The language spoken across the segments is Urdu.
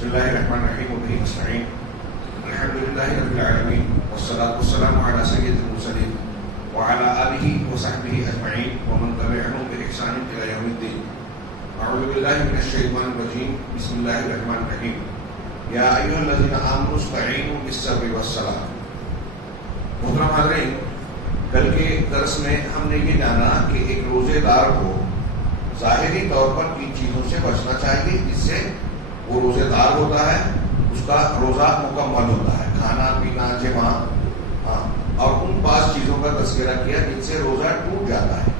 بسم الله الرحمن الرحيم وبه نستعين الحمد لله رب العالمين والصلاة والسلام على سيد المرسلين وعلى آله وصحبه أجمعين ومن تبعهم بإحسان إلى يوم الدين. أعوذ بالله من الشيطان الرجيم. بسم الله الرحمن الرحيم. يا أيها الذين آمنوا استعينوا بالصبر والصلاة. محترم حاضرین، کل کے درس میں ہم نے یہ جانا کہ ایک روزے دار کو ظاہری طور پر کن چیزوں سے بچنا چاہیے جس سے وہ روزے دار ہوتا ہے، اس کا روزہ مکمل ہوتا ہے، کھانا پینا جمع، اور ان 5 چیزوں کا تذکرہ کیا جن سے روزہ ٹوٹ جاتا ہے.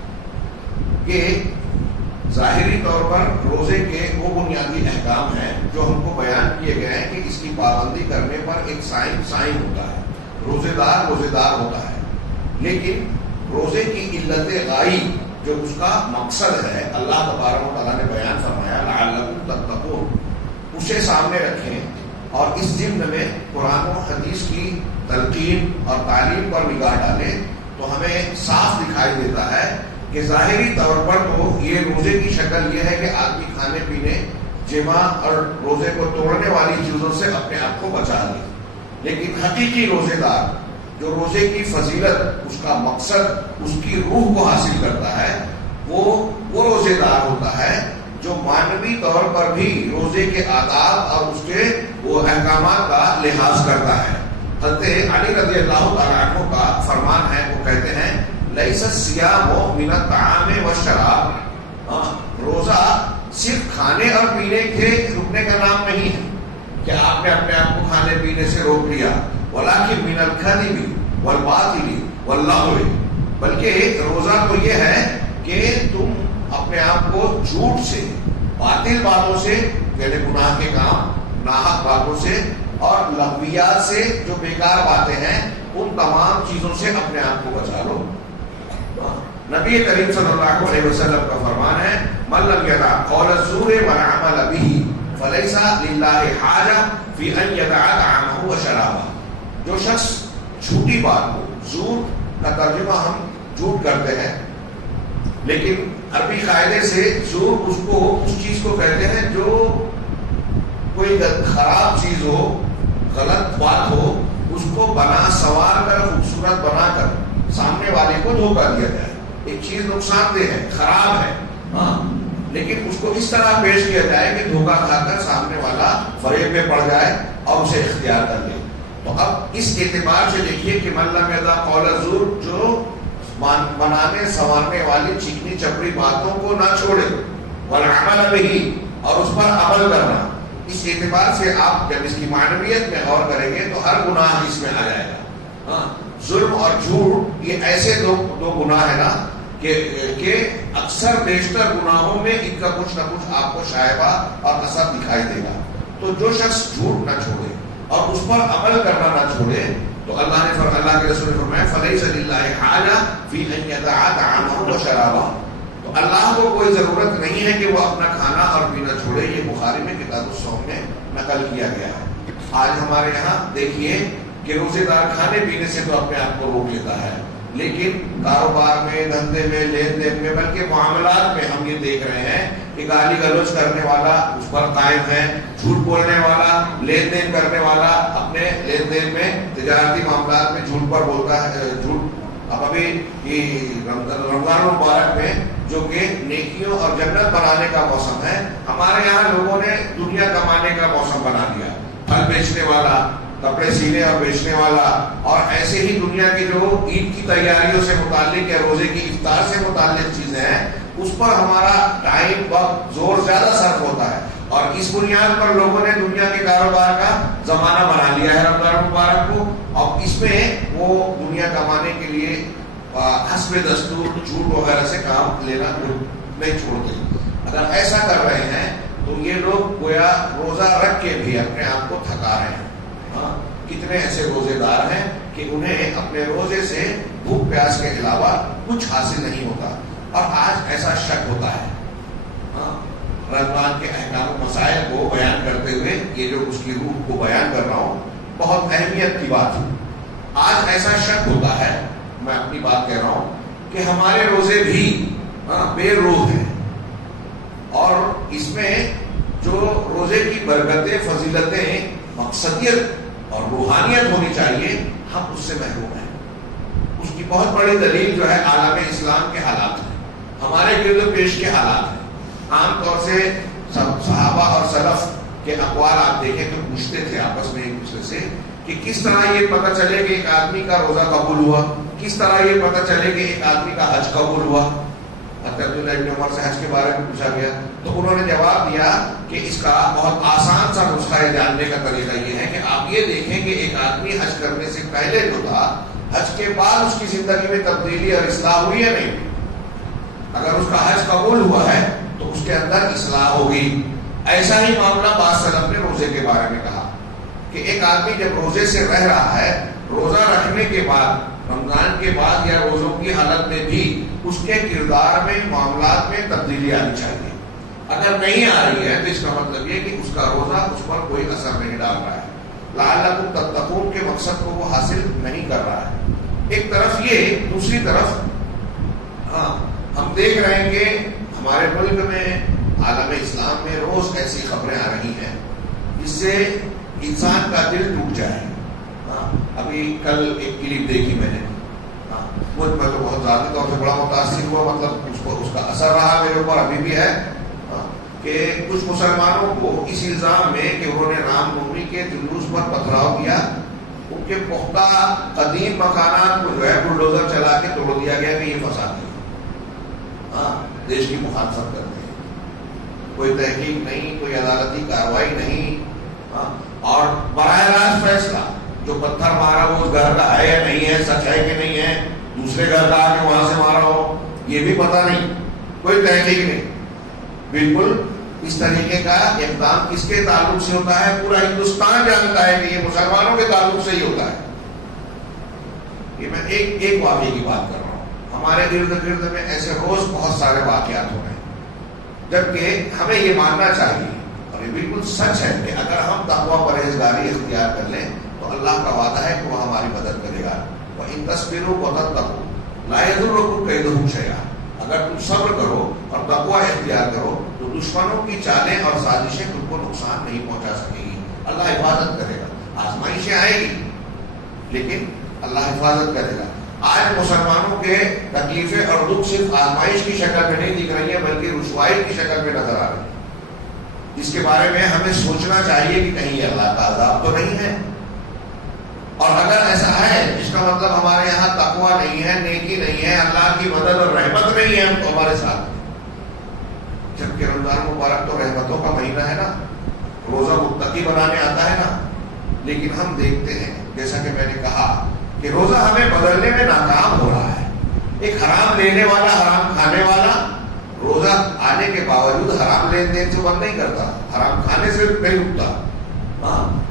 کہ ظاہری طور پر روزے کے وہ بنیادی احکام ہیں جو ہم کو بیان کیے گئے ہیں کہ اس کی پابندی کرنے پر ایک سائن ہوتا ہے، روزے دار ہوتا ہے. لیکن روزے کی علت غائب جو اس کا مقصد ہے اللہ تبارک و تعالیٰ نے بیان فرمایا لعلکم تتقون، اسے سامنے رکھیں اور اس ضمن میں قرآن و حدیث کی تلقین اور تعلیم پر نگاہ ڈالیں تو ہمیں صاف دکھائی دیتا ہے کہ ظاہری طور پر تو یہ روزے کی شکل یہ ہے کہ آدمی کھانے پینے جمع اور روزے کو توڑنے والی چیزوں سے اپنے آپ کو بچا لے. لیکن حقیقی روزے دار جو روزے کی فضیلت، اس کا مقصد، اس کی روح کو حاصل کرتا ہے، وہ روزے دار ہوتا ہے جو معنوی طور پر بھی روزے کے آداب اور اس کے وہ احکامات کا لحاظ کرتا ہے. حضرت علی رضی اللہ تعالیٰ عنہ کا فرمان ہے، وہ کہتے ہیں لیس الصیام من الطعام والشراب. روزہ صرف کھانے اور پینے کے رکنے کا نام نہیں ہے کہ آپ نے اپنے آپ کو کھانے پینے سے روک لیا، ولکن من الکذب والباطل واللغو، بلکہ روزہ تو یہ ہے کہ تم اپنے آپ کو جھوٹ سے، باطل باتوں سے، یعنی گناہ کے کام، ناحق باتوں سے اور لغویات سے، جو بیکار باتیں ہیں، ان تمام چیزوں سے اپنے آپ کو بچا لو. نبی کریم صلی اللہ علیہ وسلم کا فرمان ہے من لم يدع قول الزور والعمل به فليس لله حاجة في ان يدع طعامه وشرابه. جو شخص جھوٹی بات کو، زور کا ترجمہ ہم جھوٹ کرتے ہیں، لیکن عربی قاعدے سے زور اس چیز کو کہتے ہیں جو کوئی خراب چیز ہو، غلط بات ہو، اس کو بنا سنوار کر خوبصورت بنا کر سامنے والے کو دھوکہ دیا جائے. ایک چیز نقصان دہ ہے، خراب ہے، لیکن اس کو اس طرح پیش کیا جائے کہ دھوکہ کھا کر سامنے والا فریب میں پڑ جائے اور اسے اختیار کر لے. تو اب اس اعتبار سے دیکھیے کہ من لم يدع قول الزور، جو بنانے سنوارنے والی چکنی چپڑی باتوں کو نہ چھوڑے، والعمل به، اور اس پر عمل کرنا. اس اعتبار سے آپ جب اس کی معنویت میں غور کریں گے تو ہر گناہ اس میں آ جائے گا. ظلم اور جھوٹ یہ ایسے دو گناہ ہے نا کہ اکثر بیشتر گناہوں میں ان کا کچھ نہ کچھ آپ کو شائبہ اور اثر دکھائی دے گا. تو جو شخص جھوٹ نہ چھوڑے اور اس پر عمل کرنا نہ چھوڑے تو اللہ کے رسول نے فرمایا فلیس للہ حاجہ فی ان یدع طعامہ وشرابہ. تو اللہ کو کوئی ضرورت نہیں ہے کہ وہ اپنا کھانا اور پینا چھوڑے. یہ بخاری میں کتاب الصوم میں نقل کیا گیا ہے. آج ہمارے یہاں دیکھیے کہ روزے دار کھانے پینے سے تو اپنے آپ کو روک لیتا ہے، لیکن کاروبار میں، دھندے میں، لین دین میں، بلکہ معاملات میں ہم یہ دیکھ رہے ہیں کہ گالی گلوچ کرنے والا اس پر قائم ہے، جھوٹ بولنے والا، لین دین کرنے والا اپنے لین دین میں، تجارتی معاملات میں جھوٹ پر بولتا ہے. جھوٹ اب ابھی رمضان مبارک میں جو کہ نیکیوں اور جنت بنانے کا موسم ہے، ہمارے یہاں لوگوں نے دنیا کمانے کا موسم بنا دیا. پھل بیچنے والا، کپڑے سینے اور بیچنے والا، اور ایسے ہی دنیا کی جو عید کی تیاریوں سے متعلق یا روزے کی افطار سے متعلق چیزیں ہیں، اس پر ہمارا ٹائم، وقت، زور زیادہ صرف ہوتا ہے. اور اس بنیاد پر لوگوں نے دنیا کے کاروبار کا زمانہ بنا لیا ہے رمضان مبارک کو. اور اس میں وہ دنیا کمانے کے لیے حسب دستور جھوٹ وغیرہ سے کام لینا نہیں چھوڑتے. اگر ایسا کر رہے ہیں تو یہ لوگ گویا روزہ رکھ کے بھی اپنے آپ کو تھکا رہے ہیں. کتنے ایسے روزے دار ہیں کہ انہیں اپنے روزے سے بھوک پیاس کے علاوہ کچھ حاصل نہیں ہوتا. اور آج ایسا شک ہوتا ہے. رمضان کے احکام و مسائل کو بیان کرتے ہوئے یہ جو اس کی روح کو بیان کر رہا ہوں، بہت اہمیت کی بات ہے. آج ایسا شک ہوتا ہے، میں اپنی بات کہہ رہا ہوں، کہ ہمارے روزے بھی بے روح ہیں، اور اس میں جو روزے کی برکتیں، فضیلتیں، مقصدیت اور روحانیت ہونی چاہیے، ہم اس سے محروم ہیں۔ اس کی بہت بڑی دلیل جو ہے عالم اسلام کے حالات ہیں، ہمارے گرد و پیش کے حالات ہیں۔ عام طور سے صحابہ اور سلف کے اقوال آپ دیکھیں تو پوچھتے تھے آپس میں ایک دوسرے سے کہ کس طرح یہ پتہ چلے کہ ایک آدمی کا روزہ قبول ہوا، کس طرح یہ پتہ چلے کہ ایک آدمی کا حج قبول ہوا۔ حضرت عبداللہ ابن عمر سے حج کے بارے میں پوچھا گیا تو انہوں نے جواب دیا کہ اس کا بہت آسان سا نسخہ جاننے کا طریقہ یہ ہے کہ آپ یہ دیکھیں کہ ایک آدمی حج کرنے سے پہلے جو تھا، حج کے بعد اس کی زندگی میں تبدیلی اور اصلاح ہوئی ہے نہیں؟ اگر اس کا حج قبول ہوا ہے تو اس کے اندر اصلاح ہوگی۔ ایسا ہی معاملہ بعض سلف نے روزے کے بارے میں کہا کہ ایک آدمی جب روزے سے رہ رہا ہے، روزہ رکھنے کے بعد، رمضان کے بعد یا روزوں کی حالت میں بھی اس کے کردار میں، معاملات میں تبدیلی آنی چاہیے۔ اگر نہیں آ رہی ہے تو اس کا مطلب یہ کہ اس کا روزہ اس پر کوئی اثر نہیں ڈال رہا ہے، لعلکم تتقون کے مقصد کو وہ حاصل نہیں کر رہا ہے۔ ایک طرف یہ، دوسری طرف ہم دیکھ رہے ہیں کہ ہمارے ملک میں، عالم اسلام میں روز ایسی خبریں آ رہی ہیں جس سے انسان کا دل ٹوٹ جائے۔ ابھی کل ایک کلپ دیکھی میں نے، مجھ میں تو بہت ذاتی طور سے بڑا متاثر ہوا، مطلب اس کا اثر رہا میرے اوپر، ابھی بھی ہے، کہ کچھ مسلمانوں کو اس الزام میں کہ انہوں نے رام نومی کے جلوس پر پتھراؤ کیا، ان کے پختہ قدیم مکانات کو جو ہے بلڈوزر چلا کے توڑ دیا گیا کہ یہ فساد ہے، دیش کی مخالفت کرتے ہیں، کوئی تحقیق نہیں، کوئی عدالتی کارروائی نہیں، اور براہ راست فیصلہ جو پتھر مارا وہ اس گھر کا ہے یا نہیں ہے، سچ ہے کہ نہیں ہے، دوسرے گھر کا آ کے وہاں سے مارا ہو یہ بھی پتہ نہیں، کوئی تحقیق نہیں۔ بالکل اس طریقے کا اقدام کس کے تعلق سے ہوتا ہے؟ پورا ہندوستان جانتا ہے کہ یہ مسلمانوں کے تعلق سے ہی ہوتا ہے۔ یہ میں ایک واقعے کی بات کر رہا ہوں، ہمارے ارد گرد میں ایسے روز بہت سارے واقعات ہو رہے ہیں، جبکہ ہمیں یہ ماننا چاہیے، اور یہ بالکل سچ ہے کہ اگر ہم تقویٰ پرہیزگاری اختیار کر لیں تو اللہ کا وعدہ ہے کہ وہ ہماری مدد کرے گا۔ وَإِن تَصْبِرُوا وَتَتَّقُوا لَا يَضُرُّكُمْ كَيْدُهُمْ شَيْئًا، اگر تم صبر کرو اور تقویٰ اختیار کرو تو دشمنوں کی چالیں اور سازشیں تم کو نقصان نہیں پہنچا سکے گی، اللہ حفاظت کرے گا۔ آزمائشیں آئے گی لیکن اللہ حفاظت کرے گا۔ آج مسلمانوں کے تکلیفیں اور دکھ صرف آزمائش کی شکل میں نہیں دکھ رہی ہیں بلکہ رسوائی کی شکل میں نظر آ رہی ہے، جس کے بارے میں ہمیں سوچنا چاہیے کہ کہیں یہ اللہ کا عذاب تو نہیں ہے، اور اگر ایسا ہے اس کا مطلب ہمارے یہاں تقویٰ نہیں ہے، نیکی نہیں ہے، اللہ کی مدد اور رحمت نہیں ہے تو ہمارے ساتھ، جبکہ رمضان مبارک تو رحمتوں کا مہینہ ہے نا، روزہ متقی بنانے آتا ہے نا، لیکن ہم دیکھتے ہیں جیسا کہ میں نے کہا کہ روزہ ہمیں بدلنے میں ناکام ہو رہا ہے۔ ایک حرام لینے والا، حرام کھانے والا روزہ آنے کے باوجود حرام لین دین سے بند نہیں کرتا، حرام کھانے سے نہیں رکتا،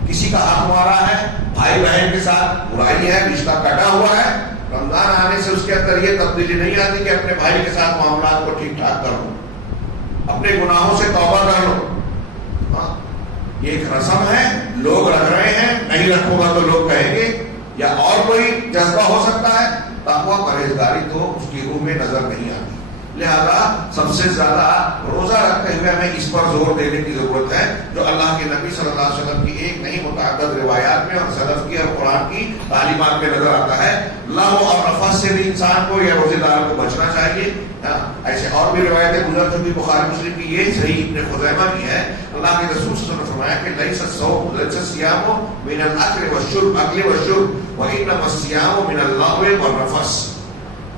کسی کا حق مارا ہے، بھائی بہن کے ساتھ برائی ہے، رشتہ کٹا ہوا ہے، رمضان آنے سے اس کے اندر یہ تبدیلی نہیں آتی کہ اپنے بھائی کے ساتھ معاملات کو ٹھیک ٹھاک کر لو، اپنے گناہوں سے توبہ کر لو۔ یہ ایک رسم ہے، لوگ رکھ رہے ہیں، نہیں رکھوں گا تو لوگ کہیں گے، یا اور کوئی جذبہ ہو سکتا ہے، تقویٰ پرہیزگاری تو اس کی روح میں نظر نہیں آتی۔ لہذا سب سے زیادہ روزہ رکھتے ہوئے ہمیں اس پر زور دینے کی ضرورت ہے جو اللہ کے نبی صلی اللہ علیہ وسلم کی ایک نہیں متعدد روایات میں اور سلف کی اور قرآن کی تعلیمات میں نظر آتا ہے۔ لغو اور رفث سے بھی انسان کو یا روزے دار کو بچنا چاہیے۔ ایسے اور بھی روایتیں گزر چکی، بخاری مسلم کی یہ صحیح ابن خزیمہ کی ہے، اللہ کے رسول صلی اللہ علیہ وسلم نے فرمایا کہ لیس الصوم لیس الصیام من الاکل والشرب وانما الصیام من اللغو والرفث،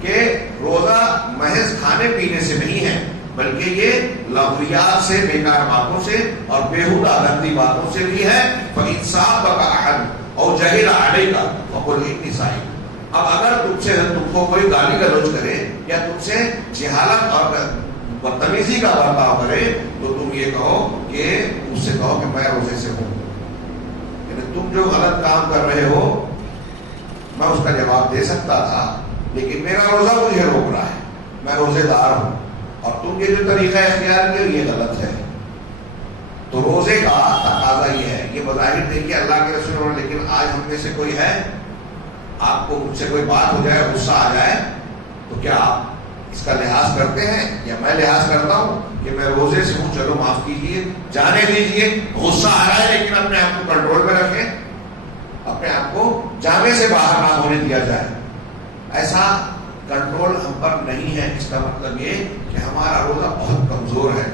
کہ روزہ محض کھانے پینے سے نہیں ہے بلکہ یہ لغویات سے، بیکار باتوں سے اور بیہودہ گندی باتوں سے بھی ہے۔ فَإِنْ صَابَكَ أَحَدٌ أَوْ جَهِلَ عَلَيْكَ فَقُلْ إِنِّي صَائِمٌ۔ اب اگر تم کو کوئی گالی گلوچ کرے یا تم سے جہالت اور بدتمیزی کا برتاؤ کرے تو تم یہ کہو کہ اس سے کہو کہ میں روزے سے ہوں، یعنی تم جو غلط کام کر رہے ہو میں اس کا جواب دے سکتا تھا لیکن میرا روزہ مجھے روک رہا ہے، میں روزے دار ہوں اور تم یہ جو طریقہ اختیار کیا یہ غلط ہے۔ تو روزے کا تقاضا یہ ہے، یہ بظاہر دیکھیے اللہ کے رسول، لیکن آج ہم میں سے کوئی ہے، آپ کو مجھ سے کوئی بات ہو جائے، غصہ آ جائے تو کیا آپ اس کا لحاظ کرتے ہیں یا میں لحاظ کرتا ہوں کہ میں روزے سے ہوں، چلو معاف کیجیے، جانے دیجیے، غصہ آ رہا ہے لیکن اپنے آپ کو کنٹرول میں رکھیں، اپنے آپ کو جامے سے باہر نہ ہونے دیا جائے. ایسا کنٹرول ہم پر نہیں ہے. اس کا مطلب یہ کہ ہمارا روزہ بہت کمزور ہے،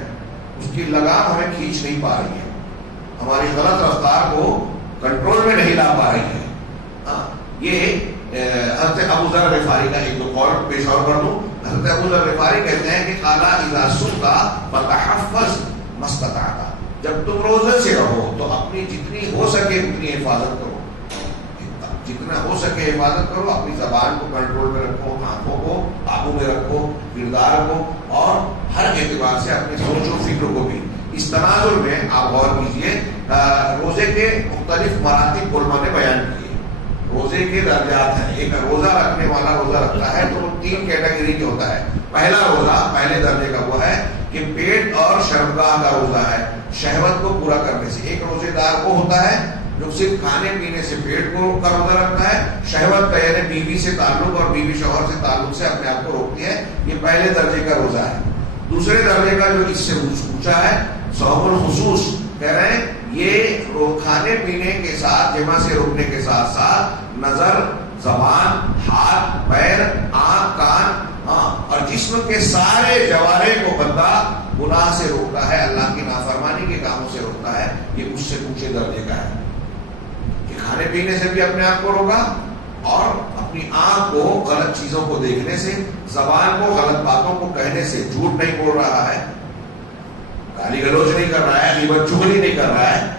اس کی لگام ہمیں کھینچ نہیں پا رہی ہے، ہماری غلط رفتار کو کنٹرول میں نہیں لا پا رہی ہے. یہ حضرت ابو ذر غفاری کا ایک دو قول پیش اور کر دوں. حضرت ابو ذر غفاری کہتے ہیں کہ قال اذا صمت فتحفظ ما استطعت، جب تم روزے سے رہو تو اپنی جتنی ہو سکے اتنی حفاظت کرو، جتنا ہو سکے حفاظت کرو، اپنی زبان کو کنٹرول میں رکھو، آنکھوں کو قابو میں رکھو، کردار کو، اور ہر اعتبار سے اپنی سوچ و فکر کو بھی. اس تناظر میں آپ غور کیجیے، روزے کے مختلف مراتب علماء نے بیان کیے. روزے کے درجات ہیں. ایک روزہ رکھنے والا روزہ رکھتا ہے تو وہ 3 کیٹیگری کے ہوتا ہے. پہلا روزہ پہلے درجے کا وہ ہے کہ پیٹ اور شرمگاہ کا روزہ ہے، شہوت کو پورا کرنے سے. ایک روزے دار کو ہوتا ہے جو صرف کھانے پینے سے پیٹ کو کا روزہ رکھتا ہے، شہوت کا یعنی بیوی سے تعلق اور بیوی شوہر سے تعلق سے اپنے آپ کو روکتی ہے، یہ پہلے درجے کا روزہ ہے. دوسرے درجے کا جو اس سے اونچا ہے صوم الخصوص، کہہ رہے ہیں یہ کھانے پینے کے ساتھ جمع سے روکنے کے ساتھ ساتھ نظر، زبان، ہاتھ، پیر، آنکھ، کان اور جسم کے سارے جوارح کو بندہ گناہ سے روکتا ہے، اللہ کی نافرمانی کے کاموں سے روکتا ہے. یہ اس سے اونچے درجے کا ہے کہ کھانے پینے سے بھی اپنے آپ کو روکا، اور اپنی آنکھ کو غلط چیزوں کو دیکھنے سے، زبان کو غلط باتوں کو کہنے سے، جھوٹ نہیں بول رہا ہے، گالی گلوچ نہیں کر رہا ہے، غیبت چغلی نہیں کر رہا ہے،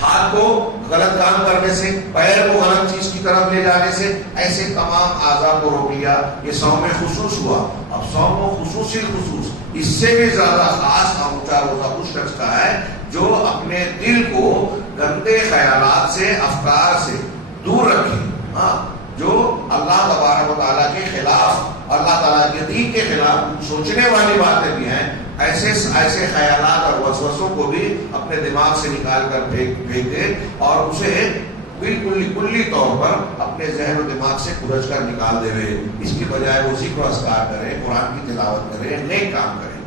ہاتھ کو غلط کام کرنے سے، پیر کو غلط چیز کی طرف لے جانے سے، ایسے تمام اعضاء کو روک لیا. یہ صوم خصوص ہوا. اب صوم خصوص الخصوص اس سے بھی زیادہ خاص اور اونچا روزہ اس شخص کا ہے جو اپنے دل کو گندے خیالات سے، افکار سے دور رکھے، جو اللہ تبارک و تعالیٰ کے خلاف، اللہ تعالیٰ کے دین کے خلاف سوچنے والی باتیں بھی ہیں، ایسے خیالات اور وسوسوں کو بھی اپنے دماغ سے نکال کر پھینک دے اور اسے بالکل کلی طور پر اپنے ذہن و دماغ سے کھرچ کر نکال دے رہے. اس کی بجائے وہ ذکر و اذکار کرے، قرآن کی تلاوت کرے، نیک کام کرے.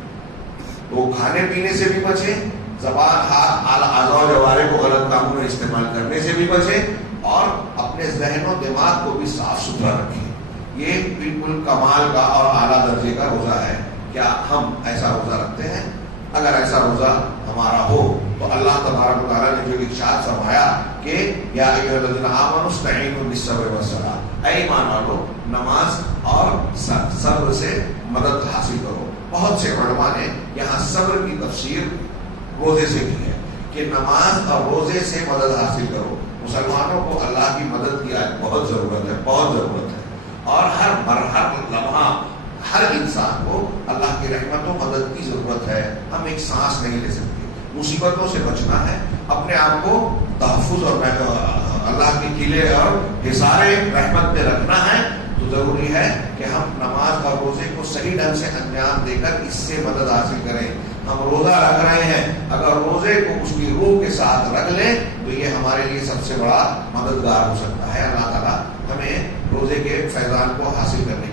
تو کھانے پینے سے بھی بچے، زبان، ہاتھ، اعضاء و جوارح کو غلط کاموں میں استعمال کرنے سے بھی بچے، اور اپنے ذہن و دماغ کو بھی صاف ستھرا رکھیں. یہ بالکل کمال کا اور اعلیٰ درجے کا روزہ ہے. کیا ہم ایسا روزہ رکھتے ہیں؟ اگر ایسا روزہ ہمارا ہو تو اللہ تبارک و تعالیٰ نے جو ارشاد فرمایا کہ یا ایھا الذین آمنوا استعینوا بالصبر والصلاۃ، اے ایمان والو نماز اور صبر سے مدد حاصل کرو. بہت سے علماء نے یہاں صبر کی تفسیر روزے سے کی ہے کہ نماز اور روزے سے مدد حاصل کرو. مسلمانوں کو اللہ کی مدد کی آج بہت ضرورت ہے، بہت ضرورت ہے، اور ہر لمحہ ہر انسان کو اللہ کی رحمت و مدد کی ضرورت ہے. ہم ایک سانس نہیں لے سکتے. مصیبتوں سے بچنا ہے، اپنے آپ کو تحفظ اور اللہ کے قلعے اور حصار رحمت میں رکھنا ہے. تو ضروری ہے کہ ہم نماز اور روزے کو صحیح ڈھنگ سے انجام دے کر اس سے مدد حاصل کریں. ہم روزہ رکھ رہے ہیں، اگر روزے کو اس کی روح کے ساتھ رکھ لیں تو یہ ہمارے لیے سب سے بڑا مددگار ہو سکتا ہے. اللہ تعالیٰ ہمیں روزے کے فیضان کو حاصل کرنے